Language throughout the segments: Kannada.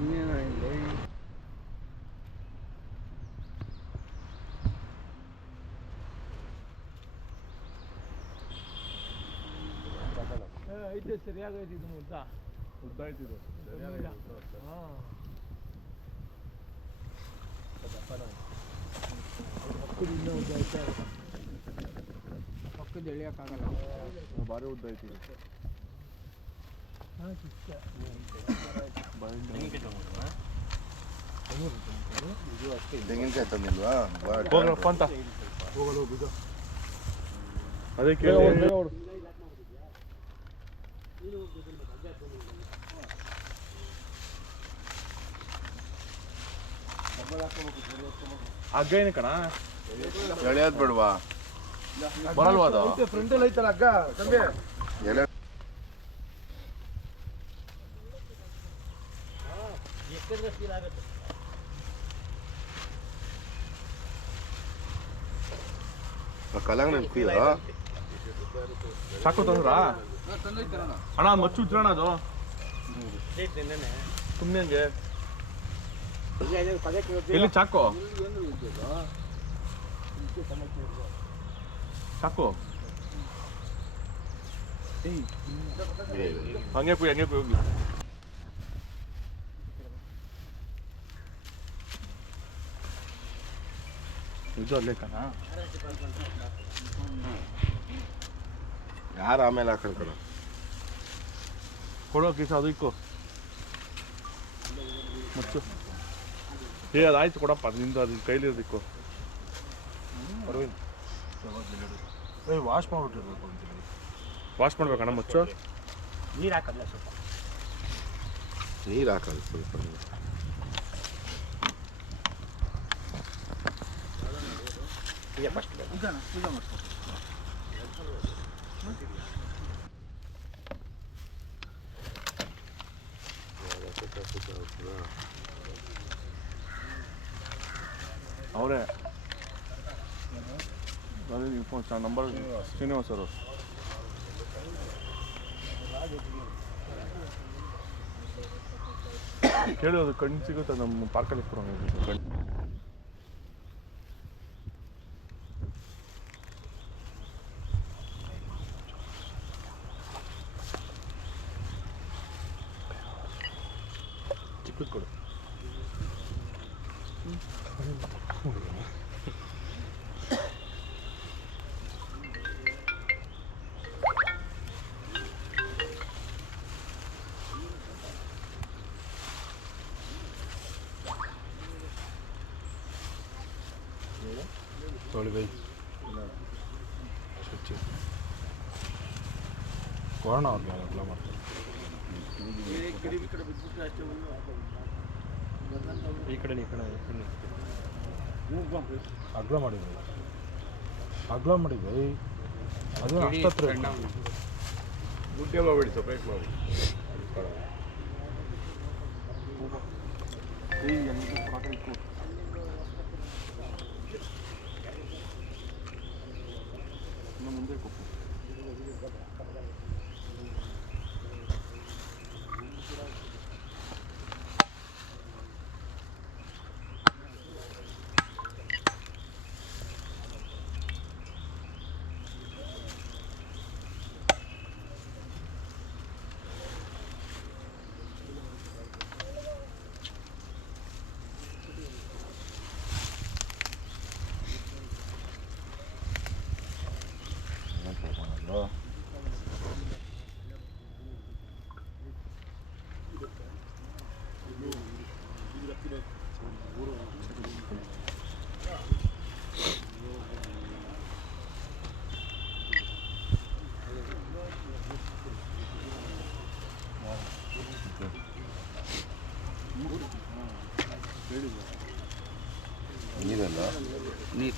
ಇನ್ನೇನಿಲ್ಲ. ಐತೆ ಸರಿಯಾಗೈತೆ ಇದು ಉದ್ದ ಉದ್ದಾಯ್ತಿದು ಹಾಂ ಪಕ್ಕದ ಇನ್ನೂ ಉದ್ದ ಐತೆ ಪಕ್ಕದ ಎಳಿಯೋಕ್ಕಾಗಲ್ಲ ಭಾರಿ ಉದ್ದಾಯ್ತು ಹಾಂ ಚಿಕ್ಕ ತೆಂಗಿನಕಾಯಿ ತಂದಿಲ್ವಾ ಹೋಗ್ರಪ್ಪ ಅಂತ ಹೋಗಲು ಬೀಜ ಅದಕ್ಕೆ ಹಗ್ಗ ಏನು ಕಣ ಎಳೆಯೋದು ಬಿಡ್ವಾ ಬರಲ್ವಾ ಅದು ಫ್ರಂಟಲ್ಲಿ ಐತಲ್ಲ ಹಗ್ಗ ತಂದೆ ಎಳೆ ಕಲ್ಲಂಗಡಿ ಕುಯ್ಯ ಚಾಕು ತಂದ್ರ ಅಣ್ಣ ಮಚ್ಚು ಇದ್ರಣ ಅದು ಸುಮ್ಮನೆ ಹಂಗೆ ಎಲ್ಲಿ ಚಾಕು ಚಾಕು ಹಂಗೆ ಕುಯ್ ಹೋಗಿ ಇದು ಅಲ್ಲೇ ಕಣ ಯಾರು ಆಮೇಲೆ ಹಾಕಳ್ಕಡ ಕೊಡೋ ಕಿಸ ಅದು ಇಕ್ಕು ಮುಚ್ಚು ಅದಾಯ್ತು ಕೊಡಪ್ಪ ನಿಂದು ಅದು ಕೈಲಿ ಇರೋದಿಕ್ಕು ವಾಶ್ ಮಾಡ್ಬಿಟ್ಟಿರ್ಬೇಕು ವಾಶ್ ಮಾಡ್ಬೇಕಣ್ಣ ಮುಚ್ಚು ನೀರು ಹಾಕಲ್ಲ ಸ್ವಲ್ಪ ನೀರು ಹಾಕಲ್ಲ ಸ್ವಲ್ಪ ಅವರೇ ಅದೇ ನೀವು ಫೋನ್ ನಂಬರ್ ಶ್ರೀನಿವಾಸ್ ಅವರು ಕೇಳಿ ಅದು ಕಣ್ಣು ಸಿಗುತ್ತೆ ನಮ್ಮ ಪಾರ್ಕಲ್ಲಿ ಕೊಡೋಣ ಕಣ್ಣು ಚಿಕ್ಕದು ಕೊಡು ತೊಳಿ ಬೈ ಕೊರೋಣ ಅವ್ರಿಗೆ ಅಪ್ಲೈ ಮಾಡ್ತಾರೆ ಈ ಕಡೆ ಅಗ್ಲ ಮಾಡಿದ್ವಿ ಅದು ಅಷ್ಟತ್ರ ಗುಡ್ಡೆ ಮಾಡ್ಬಿಡಿ ಸಪ್ರೇಟ್ ಮಾಡಿ ಮುಂದೆ ಕೊಪ್ಪು ನೀರಲ್ಲ ನೀರು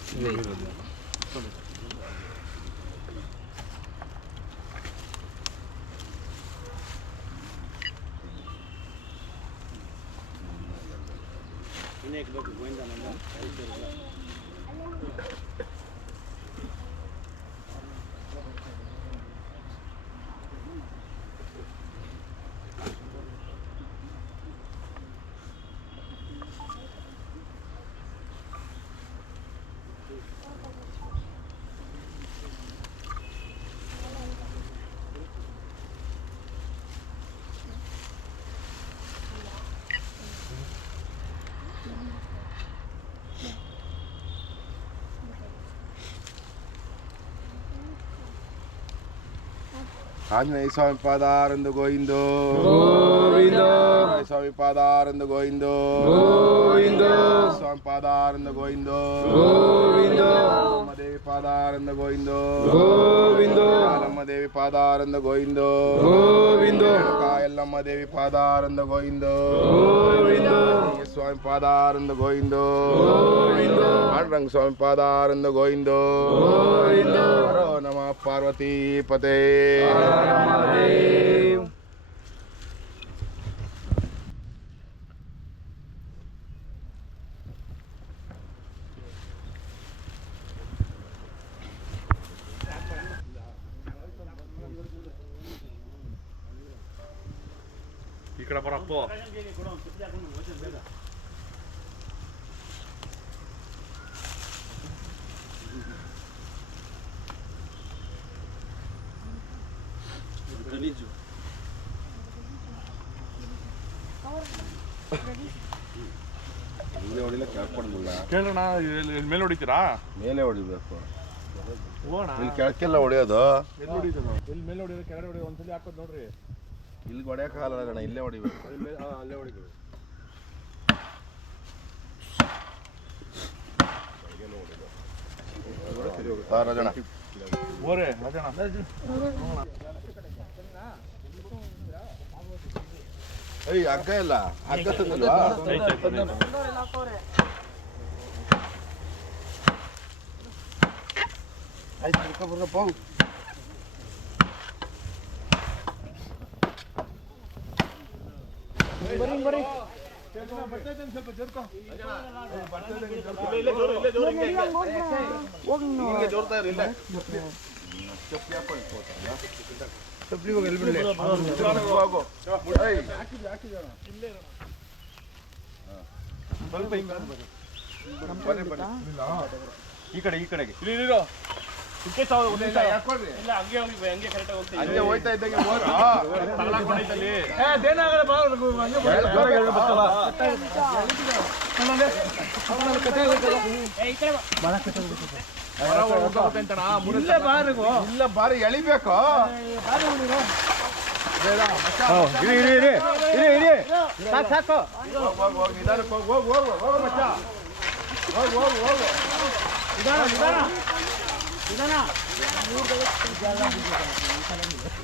ಆಂಜನೇಯ ಸ್ವಾಮಿ ಪಾದಾರಂದು ಗೋವಿಂದೋ ಆಂಜನೇಯ ಸ್ವಾಮಿ ಪಾದಾರಂದು ಗೋವಿಂದೋ ಸ್ವಾಮಿ ಪಾದಾರಂದು ಗೋವಿಂದೋ ದೇವಿ ಪಾದಾರಂದ ಗೋವಿಂದೋ ನಮ್ಮ ದೇವಿ ಪಾದಾರಂದ ಗೋವಿಂದೋ ಎಲ್ಲಮ್ಮ ದೇವಿ ಪಾದಾರಂದ ಗೋವಿಂದೋ ಸ್ವಾಮಿ ಪಾದಾರಂದ ಗೋವಿಂದೋ ಪಾಂಡುರಂಗ ಸ್ವಾಮಿ ಪಾದಾರಂದ ಗೋವಿಂದೋ ಹರೋ ನಮಃ ಪಾರ್ವತಿ ಪತೆ ಈ ಕಡೆ ಬರಪ್ಪು. ಇಲ್ಲೇ ಹೊಡಿಲ್ಲ ಕೇಳ್ಕೊಂಡಿಲ್ಲ ಕೇಳೋಣ, ಮೇಲೆ ಹೊಡಿತೀರಾ? ಮೇಲೆ ಹೊಡಿಬೇಕು. ಹೋಗೋಣ. ಇಲ್ಲಿ ಕೆಳಕ್ಕೆಲ್ಲ ಹೊಡೆಯೋದು, ಎಲ್ಲಿ ಹೊಡಿಯೋದು? ಎಲ್ಲಿ ಮೇಲೆ ಹೊಡಿಯೋದು, ಕೆಳಗಡೆ ಹೊಡಿಯೋದು? ಒಂದ್ಸಲಿ ಹಾಕೋದು ನೋಡ್ರಿ. ಇಲ್ಲಿ ಹೊಡೆಯೋಕ್ಕಾಗಲ್ಲ ಗಣ, ಇಲ್ಲೇ ಹೊಡಿಬೇಕು. ಅಲ್ಲೇ ಹೊಡಿಬೇಕು. ರಾಜಣ್ಣ ಓರೆ ರಾಜಣ್ಣ. ಏಯ್ ಹಗ್ಗ ಇಲ್ಲ, ಹಗ್ಗ ತಂದಿಲ್ವಾ? ಆಯ್ತು ಬರ್ರಪ್ಪ. ಈ ಕಡೆಗೆ ಹಂಗೆ ಹೋಯ್ತಾ ಇದ್ದಂಗೆ ಇಲ್ಲ ಬಾರಿ ಎಳಿಬೇಕು. ಸಾಕು ನಿಧಾನಕ್ಕೆ ಹೋಗು ಮಚ್ಚ, ಹೋಗು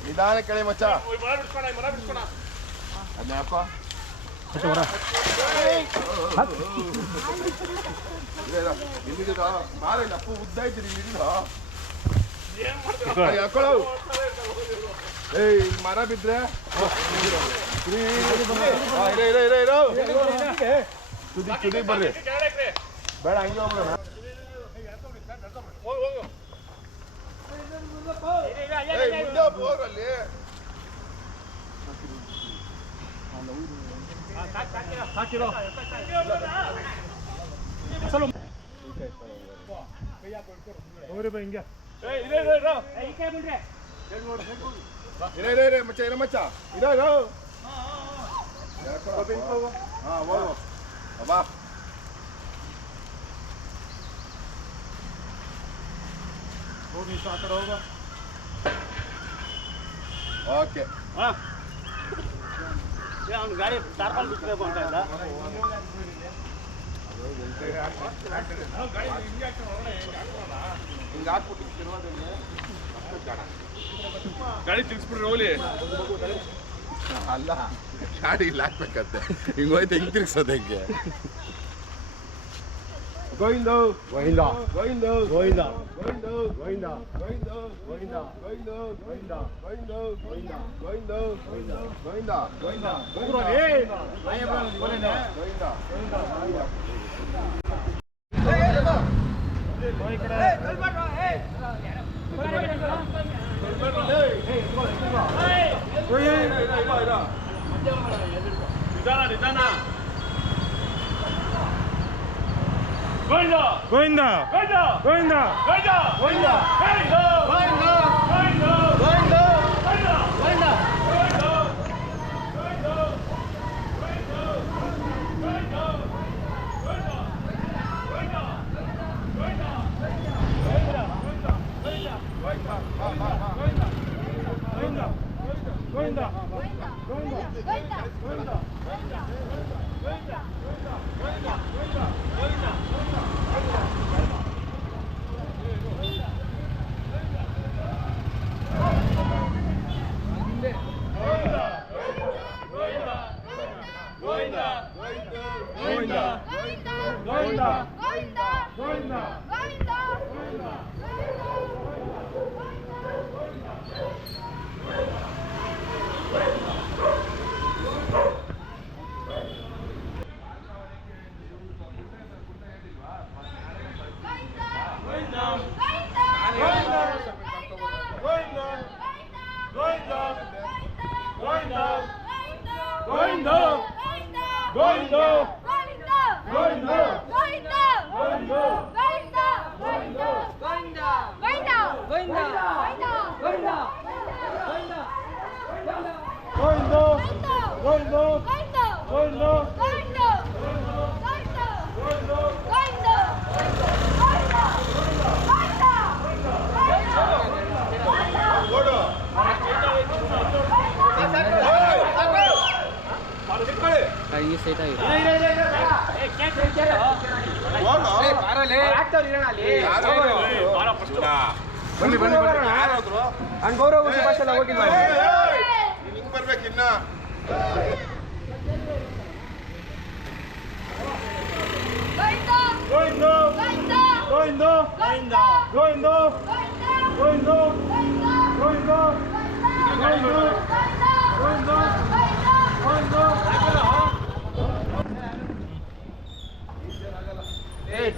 ನಿಧಾನ ಕೆಳಿ ಮಚ್ಚ. ಅದನ್ನ ಹಾಕೋ. ಇಲ್ಲಿದ ಬಾರ ಇಲ್ಲ ಅಪ್ಪು ಉದ್ದ ಇದ್ದೀರಿ ಇಲ್ಲಿಂದ ಹಾಕೊಳ್ಳೋ. ಏಯ್ ಮರ ಬಿದ್ರೆ ತುದಿ ಬರ್ರಿ, ಬೇಡ ಹಂಗೆ ಹೋಗ್ಬಿಡೋಣ. ಅಲ್ಲಿ ಮಚ್ಚ ಇರ ಮಚ್ಚ ಇರೋ. ಹಾ ಹೋಗು ಬಾ. ಹೋಗಿ ಆ ಕಡೆ ಹೋಗು. ಓಕೆ. ಅವ್ನು ಗಾಡಿ ಟಾರ್ಪಲ್ ಬಿಟ್ಬೇಕು ಅಂತ ಇದ್ದ. ಹಿಂಗೆ ಹಾಕ್ಬಿಟ್ಟು ಗಾಡಿ ತಿರ್ಗಿಸ್ಬಿಡ್ರಿ ಹೋಗ್ಲಿ. ಅಲ್ಲ ಗಾಡಿ ಇಲ್ಲಿ ಹಾಕ್ಬೇಕಂತೆ, ಹಿಂಗೆ ಹೋಯ್ತು ಹಿಂಗೆ ತಿರ್ಗಿಸೋದು ಹೆಂಗೆ? ಗೋವಿಂದ ಗೋವಿಂದ ಗೋವಿಂದ ಗೋವಿಂದ ಗೋವಿಂದ ಗೋವಿಂದ ಗೋವಿಂದ ಗೋವಿಂದ ಗೋವಿಂದ ಗೋವಿಂದ ಗೋವಿಂದ ಗೋವಿಂದ ಗೋವಿಂದ ಗೋವಿಂದ ಗೋವಿಂದ ನಿಧಾನ ಗೋವಿಂದ ಗೋವಿಂದ ಗೋವಿಂದ ಗೋವಿಂದ ಗೋವಿಂದ ಗೋವಿಂದ ಬನ್ನಿ ಬನ್ನಿ ಯಾರಾದ್ರು ಗೌರವ ಸುಭಾಷ್ ಎಲ್ಲ ಹೋಗಿ ಮಾಡಿ ಹಿಂಗ್ ಬರ್ಬೇಕಿನ್ನ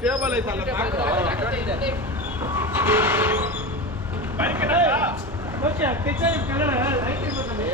ಟೇಬಲ್ ಐತಲ್ಲ ಓಕೆ ಕಿಚನ್ ಕನ್ನಡ ಲೈಟ್ ಇರ್ತದೆ